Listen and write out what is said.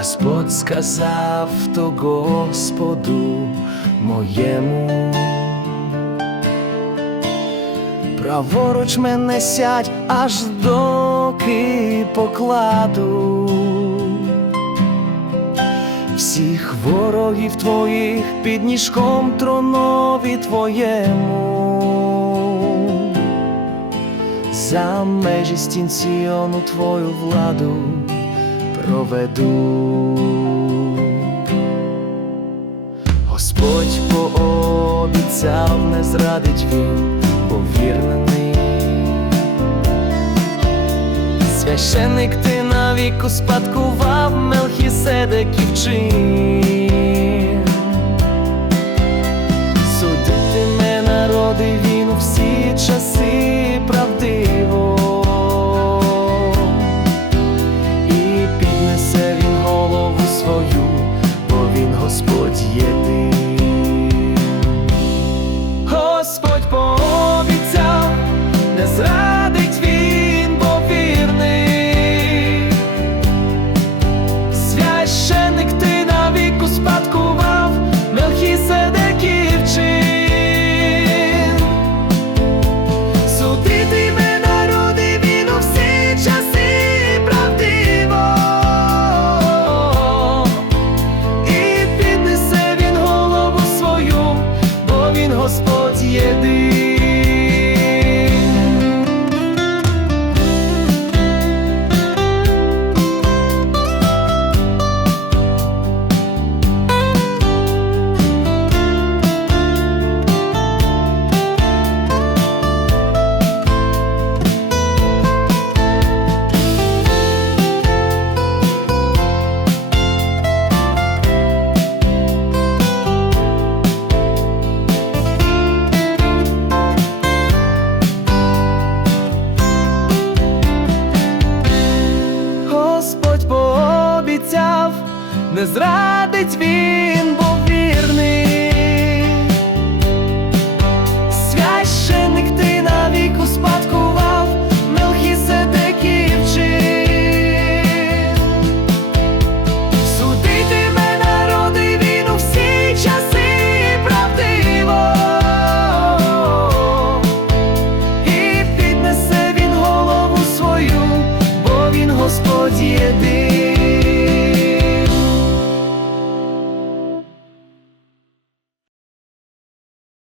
Господь сказав то Господу моєму. Праворуч мене сядь, аж доки покладу всіх ворогів твоїх під ніжком тронові твоєму. За межі стін Сіону твою владу проведу. Господь пообіцяв, не зрадить він, повірнений. Священник ти навіку спадкував Мелхіседеків чин. не зрадить він.